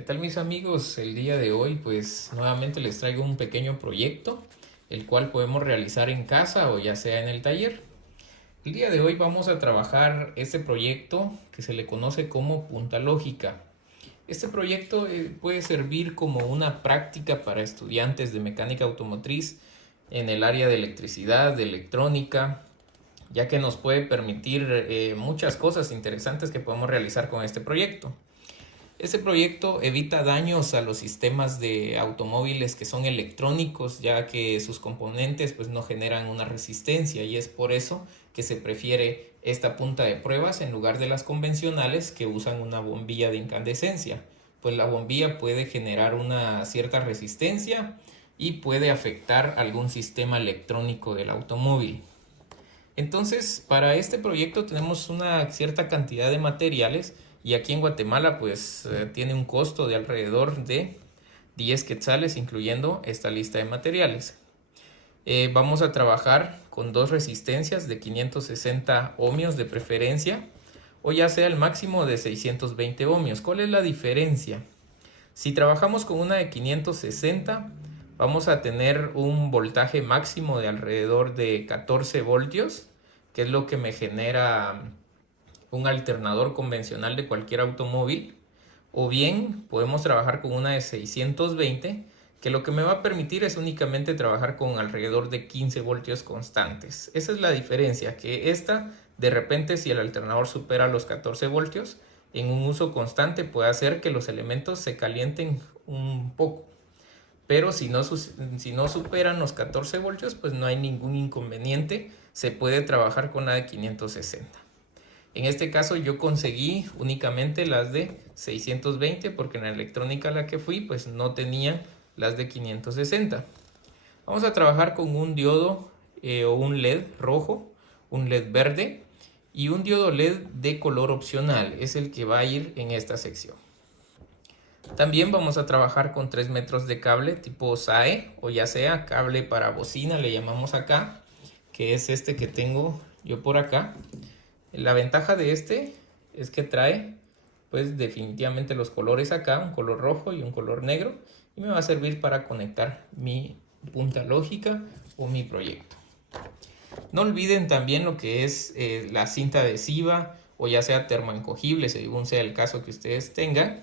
¿Qué tal mis amigos? El día de hoy pues nuevamente les traigo un pequeño proyecto el cual podemos realizar en casa o ya sea en el taller. El día de hoy vamos a trabajar este proyecto que se le conoce como punta lógica. Este proyecto puede servir como una práctica para estudiantes de mecánica automotriz en el área de electricidad, de electrónica, ya que nos puede permitir muchas cosas interesantes que podemos realizar con este proyecto. Este proyecto evita daños a los sistemas de automóviles que son electrónicos, ya que sus componentes pues no generan una resistencia, y es por eso que se prefiere esta punta de pruebas en lugar de las convencionales que usan una bombilla de incandescencia, pues la bombilla puede generar una cierta resistencia y puede afectar algún sistema electrónico del automóvil. Entonces, para este proyecto tenemos una cierta cantidad de materiales, y aquí en Guatemala pues tiene un costo de alrededor de 10 quetzales, incluyendo esta lista de materiales. Vamos a trabajar con dos resistencias de 560 ohmios de preferencia, o ya sea el máximo de 620 ohmios. ¿Cuál es la diferencia? Si trabajamos con una de 560, vamos a tener un voltaje máximo de alrededor de 14 voltios, que es lo que me genera un alternador convencional de cualquier automóvil. O bien podemos trabajar con una de 620, que lo que me va a permitir es únicamente trabajar con alrededor de 15 voltios constantes. Esa es la diferencia, que esta de repente, si el alternador supera los 14 voltios, en un uso constante puede hacer que los elementos se calienten un poco. Pero si no superan los 14 voltios, pues no hay ningún inconveniente. Se puede trabajar con la de 560. En este caso yo conseguí únicamente las de 620, porque en la electrónica a la que fui pues no tenía las de 560. Vamos a trabajar con un diodo o un LED rojo, un LED verde y un diodo LED de color opcional. Es el que va a ir en esta sección. También vamos a trabajar con 3 metros de cable tipo SAE, o ya sea cable para bocina, le llamamos acá, que es este que tengo yo por acá. La ventaja de este es que trae pues definitivamente los colores acá, un color rojo y un color negro, y me va a servir para conectar mi punta lógica o mi proyecto. No olviden también lo que es la cinta adhesiva, o ya sea termoencogible según sea el caso que ustedes tengan,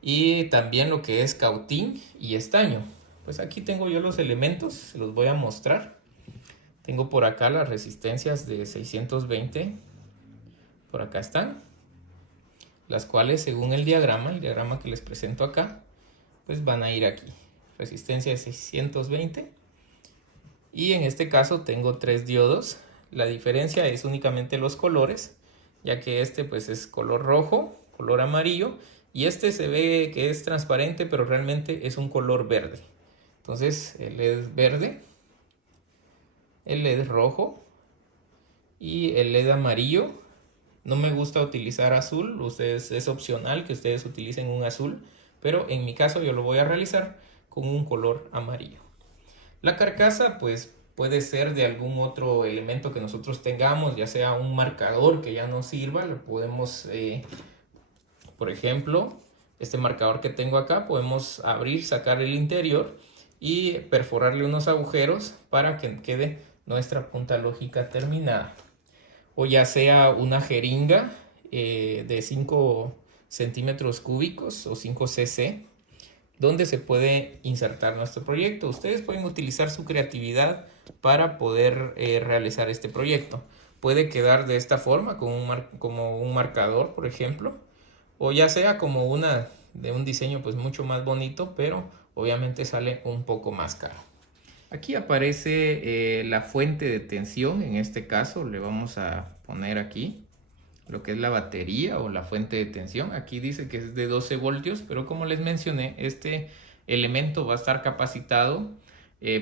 y también lo que es cautín y estaño. Pues aquí tengo yo los elementos, se los voy a mostrar. Tengo por acá las resistencias de 620, por acá están, las cuales según el diagrama que les presento acá, pues van a ir aquí. Resistencia de 620, y en este caso tengo 3 diodos. La diferencia es únicamente los colores, ya que este pues es color rojo, color amarillo, y este se ve que es transparente, pero realmente es un color verde. Entonces el LED verde, el LED rojo y el LED amarillo. No me gusta utilizar azul, es opcional que ustedes utilicen un azul, pero en mi caso yo lo voy a realizar con un color amarillo. La carcasa pues puede ser de algún otro elemento que nosotros tengamos, ya sea un marcador que ya no sirva, lo podemos, por ejemplo, este marcador que tengo acá, podemos abrir, sacar el interior y perforarle unos agujeros para que quede nuestra punta lógica terminada. O ya sea una jeringa de 5 centímetros cúbicos o 5 cc, donde se puede insertar nuestro proyecto. Ustedes pueden utilizar su creatividad para poder realizar este proyecto. Puede quedar de esta forma, como un marcador, por ejemplo, o ya sea como de un diseño pues mucho más bonito, pero obviamente sale un poco más caro. Aquí aparece la fuente de tensión. En este caso le vamos a poner aquí lo que es la batería o la fuente de tensión. Aquí dice que es de 12 voltios, pero como les mencioné, este elemento va a estar capacitado.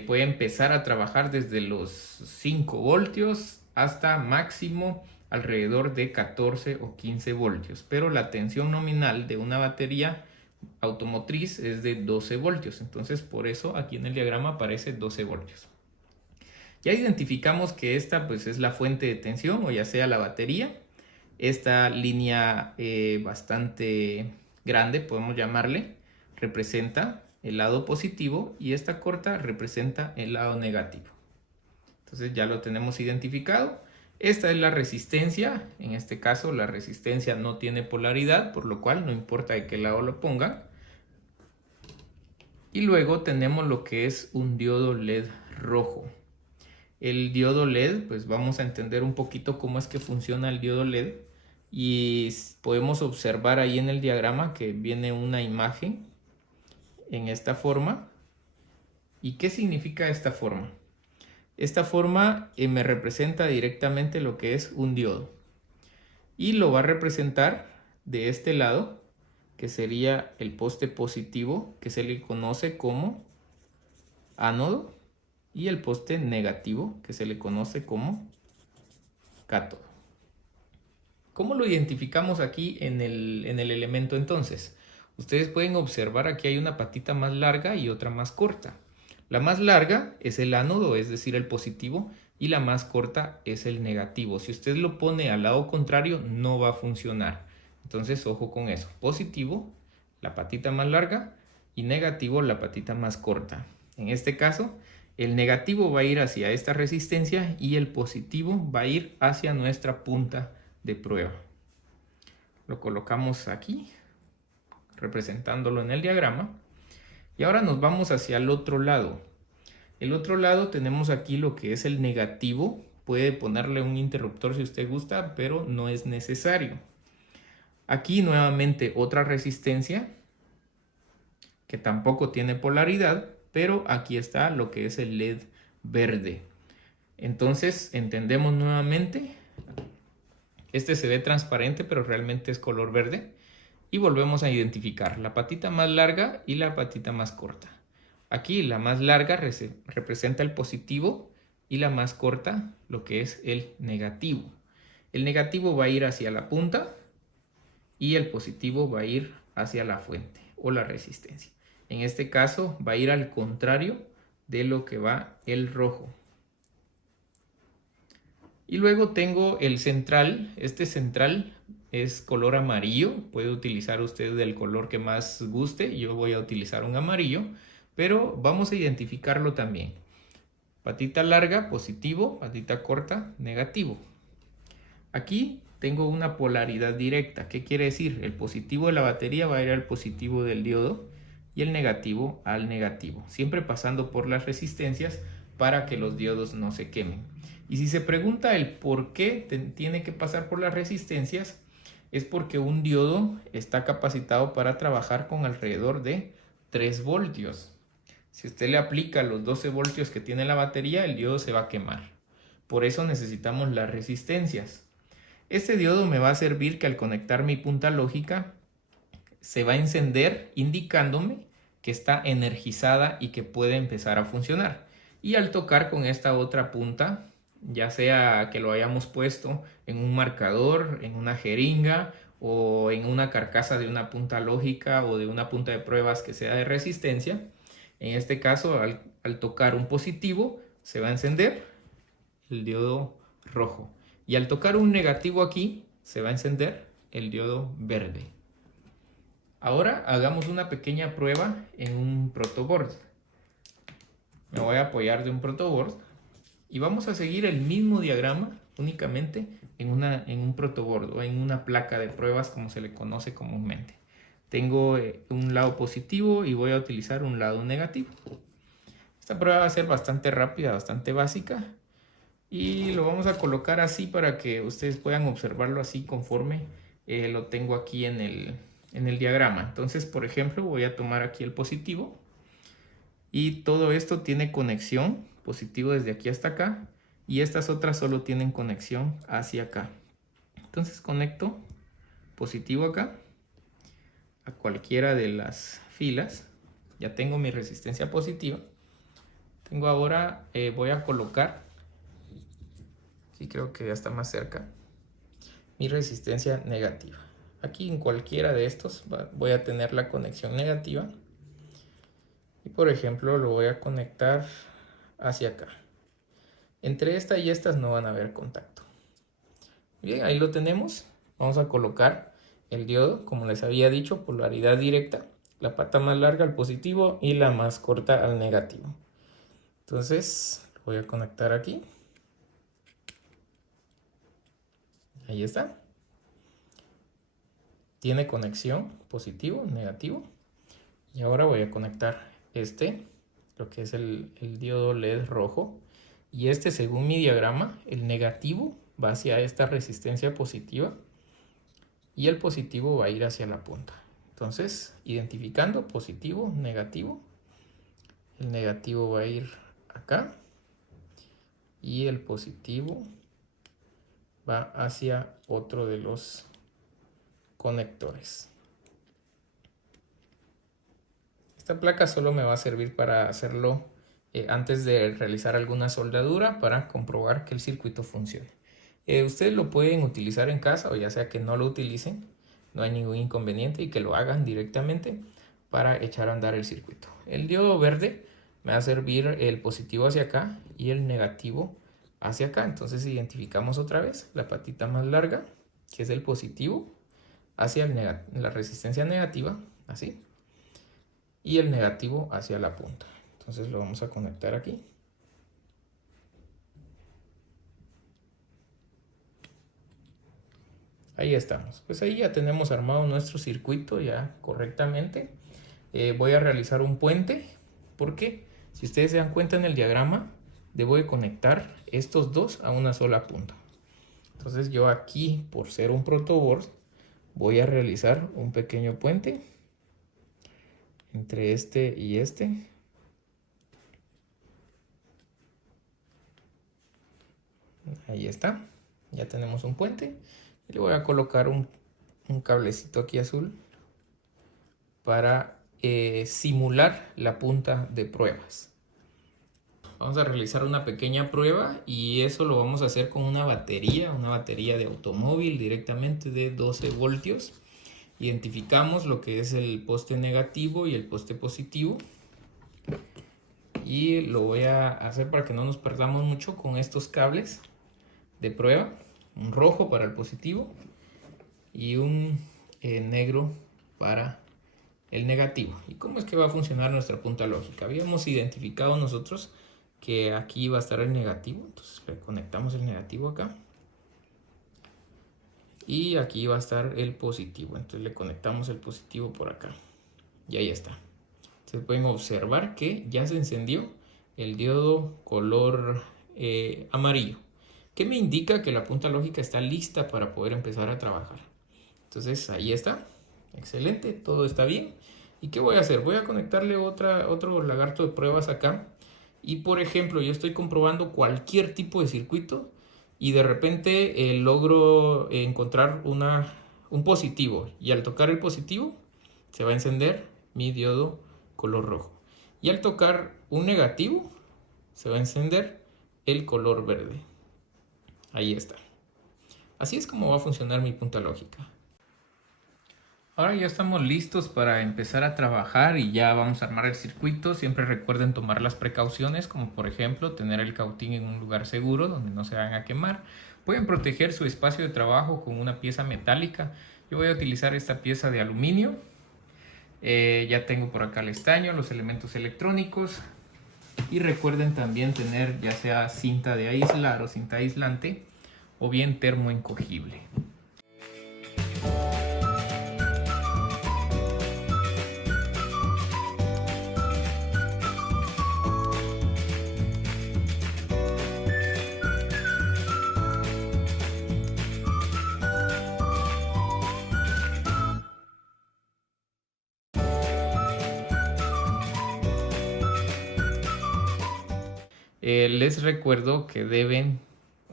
Puede empezar a trabajar desde los 5 voltios hasta máximo alrededor de 14 o 15 voltios, pero la tensión nominal de una batería automotriz es de 12 voltios, entonces por eso aquí en el diagrama aparece 12 voltios. Ya identificamos que esta pues es la fuente de tensión, o ya sea la batería. Esta línea bastante grande, podemos llamarle, representa el lado positivo y esta corta representa el lado negativo. Entonces ya lo tenemos identificado. Esta es la resistencia. En este caso la resistencia no tiene polaridad, por lo cual no importa de qué lado lo pongan. Y luego tenemos lo que es un diodo LED rojo. El diodo LED, pues vamos a entender un poquito cómo es que funciona el diodo LED. Y podemos observar ahí en el diagrama que viene una imagen en esta forma. ¿Y qué significa esta forma? Esta forma me representa directamente lo que es un diodo. Y lo va a representar de este lado, que sería el poste positivo, que se le conoce como ánodo, y el poste negativo, que se le conoce como cátodo. ¿Cómo lo identificamos aquí en el elemento entonces? Ustedes pueden observar aquí hay una patita más larga y otra más corta. La más larga es el ánodo, es decir, el positivo, y la más corta es el negativo. Si usted lo pone al lado contrario, no va a funcionar. Entonces, ojo con eso. Positivo, la patita más larga, y negativo, la patita más corta. En este caso, el negativo va a ir hacia esta resistencia y el positivo va a ir hacia nuestra punta de prueba. Lo colocamos aquí, representándolo en el diagrama. Y ahora nos vamos hacia el otro lado. El otro lado tenemos aquí lo que es el negativo. Puede ponerle un interruptor si usted gusta, pero no es necesario. Aquí nuevamente otra resistencia que tampoco tiene polaridad, pero aquí está lo que es el LED verde. Entonces entendemos nuevamente. Este se ve transparente, pero realmente es color verde. Y volvemos a identificar la patita más larga y la patita más corta. Aquí la más larga representa el positivo y la más corta lo que es el negativo. El negativo va a ir hacia la punta y el positivo va a ir hacia la fuente o la resistencia. En este caso va a ir al contrario de lo que va el rojo. Y luego tengo el central. Este central es color amarillo. Puede utilizar usted el color que más guste. Yo voy a utilizar un amarillo, pero vamos a identificarlo también. Patita larga, positivo. Patita corta, negativo. Aquí tengo una polaridad directa. ¿Qué quiere decir? El positivo de la batería va a ir al positivo del diodo y el negativo al negativo. Siempre pasando por las resistencias para que los diodos no se quemen. Y si se pregunta el por qué tiene que pasar por las resistencias, es porque un diodo está capacitado para trabajar con alrededor de 3 voltios. Si usted le aplica los 12 voltios que tiene la batería, el diodo se va a quemar. Por eso necesitamos las resistencias. Este diodo me va a servir que al conectar mi punta lógica se va a encender indicándome que está energizada y que puede empezar a funcionar. Y al tocar con esta otra punta, ya sea que lo hayamos puesto en un marcador, en una jeringa o en una carcasa de una punta lógica o de una punta de pruebas que sea de resistencia, en este caso al tocar un positivo se va a encender el diodo rojo y al tocar un negativo aquí se va a encender el diodo verde. Ahora hagamos una pequeña prueba en un protoboard. Me voy a apoyar de un protoboard y vamos a seguir el mismo diagrama únicamente en un protoboard o en una placa de pruebas como se le conoce comúnmente. Tengo un lado positivo y voy a utilizar un lado negativo. Esta prueba va a ser bastante rápida, bastante básica y lo vamos a colocar así para que ustedes puedan observarlo así conforme lo tengo aquí en el diagrama. Entonces, por ejemplo, voy a tomar aquí el positivo y todo esto tiene conexión positivo desde aquí hasta acá y estas otras solo tienen conexión hacia acá. Entonces conecto positivo acá a cualquiera de las filas. Ya tengo mi resistencia positiva. Tengo ahora, voy a colocar, aquí creo que ya está más cerca, mi resistencia negativa. Aquí en cualquiera de estos voy a tener la conexión negativa. Y por ejemplo lo voy a conectar hacia acá. Entre esta y estas no van a haber contacto. Bien, ahí lo tenemos. Vamos a colocar el diodo, como les había dicho, polaridad directa, la pata más larga al positivo y la más corta al negativo. Entonces lo voy a conectar aquí. Ahí está. Tiene conexión positivo, negativo. Y ahora voy a conectar lo que es el diodo LED rojo. Y según mi diagrama, el negativo va hacia esta resistencia positiva y el positivo va a ir hacia la punta. Entonces, identificando positivo, negativo, el negativo va a ir acá y el positivo va hacia otro de los conectores. Esta placa solo me va a servir para hacerlo antes de realizar alguna soldadura para comprobar que el circuito funcione. Ustedes lo pueden utilizar en casa o ya sea que no lo utilicen, no hay ningún inconveniente, y que lo hagan directamente para echar a andar el circuito. El diodo verde me va a servir el positivo hacia acá y el negativo hacia acá. Entonces identificamos otra vez la patita más larga, que es el positivo, hacia la resistencia negativa, así, y el negativo hacia la punta. Entonces lo vamos a conectar aquí. Ahí estamos. Pues ahí ya tenemos armado nuestro circuito ya correctamente. Voy a realizar un puente porque si ustedes se dan cuenta en el diagrama, debo de conectar estos dos a una sola punta. Entonces yo aquí, por ser un protoboard, voy a realizar un pequeño puente entre este y este. Ahí está, ya tenemos un puente. Y le voy a colocar un cablecito aquí azul para simular la punta de pruebas. Vamos a realizar una pequeña prueba y eso lo vamos a hacer con una batería de automóvil directamente de 12 voltios. Identificamos lo que es el poste negativo y el poste positivo. Y lo voy a hacer para que no nos perdamos mucho con estos cables de prueba. Un rojo para el positivo y un negro para el negativo. ¿Y cómo es que va a funcionar nuestra punta lógica? Habíamos identificado nosotros que aquí va a estar el negativo, entonces le conectamos el negativo acá y aquí va a estar el positivo, entonces le conectamos el positivo por acá y ahí está. Entonces pueden observar que ya se encendió el diodo color amarillo, que me indica que la punta lógica está lista para poder empezar a trabajar. Entonces ahí está, excelente, todo está bien. ¿Y qué voy a hacer? Voy a conectarle otro lagarto de pruebas acá. Y por ejemplo, yo estoy comprobando cualquier tipo de circuito y de repente logro encontrar un positivo. Y al tocar el positivo se va a encender mi diodo color rojo. Y al tocar un negativo se va a encender el color verde. Ahí está. Así es como va a funcionar mi punta lógica. Ahora ya estamos listos para empezar a trabajar y ya vamos a armar el circuito. Siempre recuerden tomar las precauciones, como por ejemplo tener el cautín en un lugar seguro donde no se van a quemar. Pueden proteger su espacio de trabajo con una pieza metálica. Yo voy a utilizar esta pieza de aluminio. Ya tengo por acá el estaño, los elementos electrónicos. Y recuerden también tener ya sea cinta de aislar o cinta aislante o bien termoencogible. Les recuerdo que deben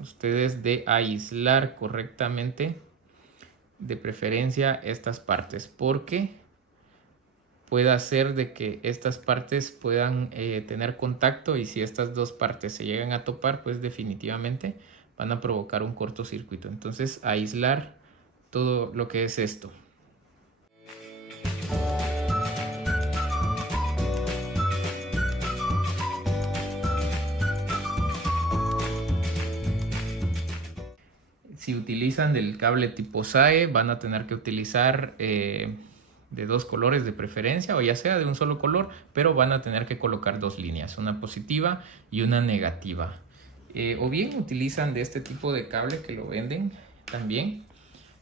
ustedes de aislar correctamente, de preferencia estas partes, porque puede hacer de que estas partes puedan tener contacto, y si estas dos partes se llegan a topar, pues definitivamente van a provocar un cortocircuito. Entonces aislar todo lo que es esto. Si utilizan del cable tipo SAE, van a tener que utilizar de 2 colores de preferencia, o ya sea de un solo color, pero van a tener que colocar 2 líneas, una positiva y una negativa. O bien utilizan de este tipo de cable que lo venden también.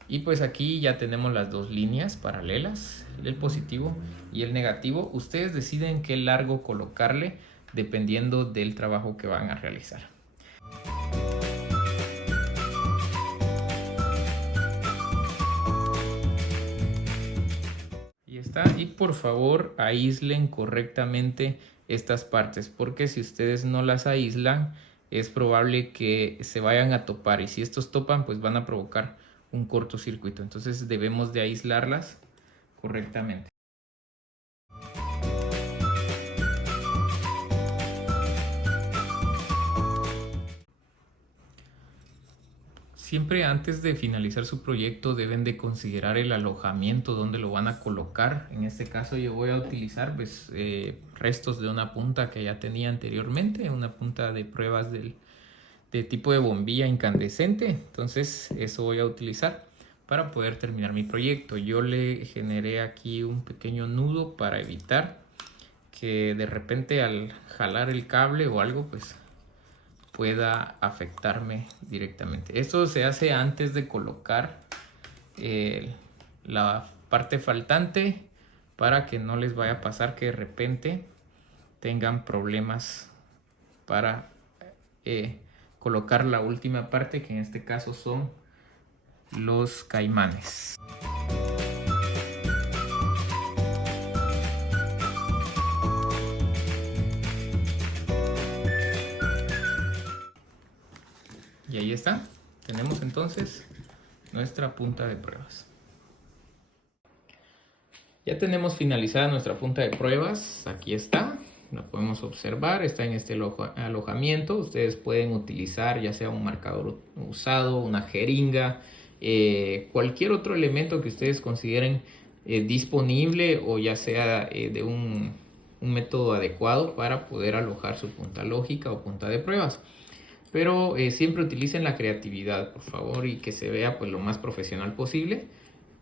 Y pues aquí ya tenemos las 2 líneas paralelas, el positivo y el negativo. Ustedes deciden qué largo colocarle dependiendo del trabajo que van a realizar. Y está. Y por favor aíslen correctamente estas partes, porque si ustedes no las aíslan es probable que se vayan a topar, y si estos topan pues van a provocar un cortocircuito. Entonces debemos de aislarlas correctamente. Siempre antes de finalizar su proyecto deben de considerar el alojamiento donde lo van a colocar. En este caso yo voy a utilizar pues, restos de una punta que ya tenía anteriormente, una punta de pruebas de tipo de bombilla incandescente. Entonces eso voy a utilizar para poder terminar mi proyecto. Yo le generé aquí un pequeño nudo para evitar que de repente al jalar el cable o algo pues pueda afectarme directamente. Esto se hace antes de colocar la parte faltante, para que no les vaya a pasar que de repente tengan problemas para colocar la última parte, que en este caso son los caimanes. Y ahí está, tenemos entonces nuestra punta de pruebas. Ya tenemos finalizada nuestra punta de pruebas, aquí está, la podemos observar, está en este alojamiento. Ustedes pueden utilizar ya sea un marcador usado, una jeringa, cualquier otro elemento que ustedes consideren disponible, o ya sea de un método adecuado para poder alojar su punta lógica o punta de pruebas. Pero siempre utilicen la creatividad, por favor, y que se vea pues lo más profesional posible,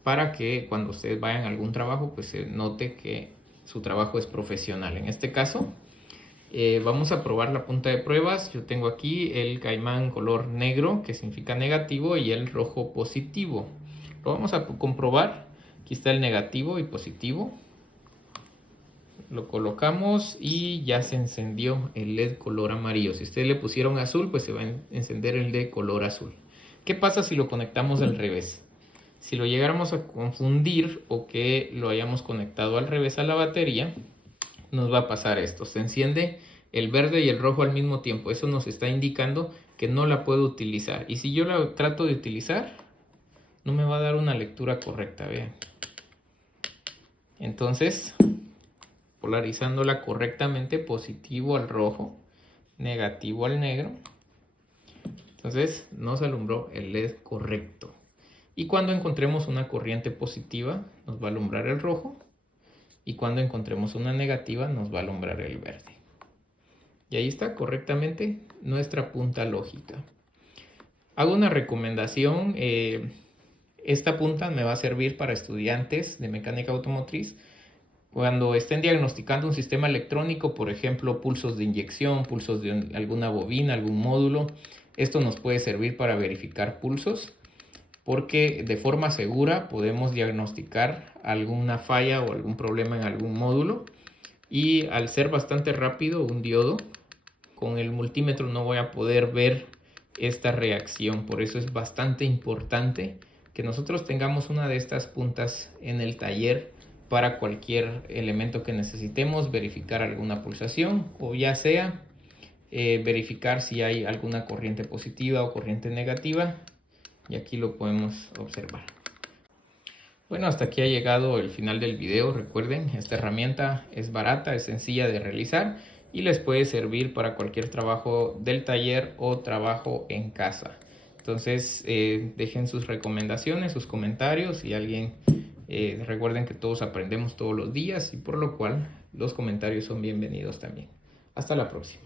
para que cuando ustedes vayan a algún trabajo pues se note que su trabajo es profesional. En este caso vamos a probar la punta de pruebas. Yo tengo aquí el caimán color negro, que significa negativo, y el rojo positivo. Lo vamos a comprobar. Aquí está el negativo y positivo. Lo colocamos y ya se encendió el LED color amarillo. Si ustedes le pusieron azul, pues se va a encender el de color azul. ¿Qué pasa si lo conectamos al revés? Si lo llegáramos a confundir, o que lo hayamos conectado al revés a la batería, nos va a pasar esto. Se enciende el verde y el rojo al mismo tiempo. Eso nos está indicando que no la puedo utilizar. Y si yo la trato de utilizar, no me va a dar una lectura correcta, vean. Entonces, polarizándola correctamente, positivo al rojo, negativo al negro, entonces nos alumbró el LED correcto. Y cuando encontremos una corriente positiva, nos va a alumbrar el rojo, y cuando encontremos una negativa, nos va a alumbrar el verde. Y ahí está correctamente nuestra punta lógica. Hago una recomendación. Esta punta me va a servir para estudiantes de mecánica automotriz cuando estén diagnosticando un sistema electrónico, por ejemplo, pulsos de inyección, pulsos de alguna bobina, algún módulo. Esto nos puede servir para verificar pulsos, porque de forma segura podemos diagnosticar alguna falla o algún problema en algún módulo. Y al ser bastante rápido un diodo, con el multímetro no voy a poder ver esta reacción. Por eso es bastante importante que nosotros tengamos una de estas puntas en el taller para cualquier elemento que necesitemos verificar alguna pulsación, o ya sea verificar si hay alguna corriente positiva o corriente negativa. Y aquí lo podemos observar. Bueno, hasta aquí ha llegado el final del video. Recuerden, esta herramienta es barata, es sencilla de realizar y les puede servir para cualquier trabajo del taller o trabajo en casa. Entonces dejen sus recomendaciones, sus comentarios, y recuerden que todos aprendemos todos los días, y por lo cual los comentarios son bienvenidos también. Hasta la próxima.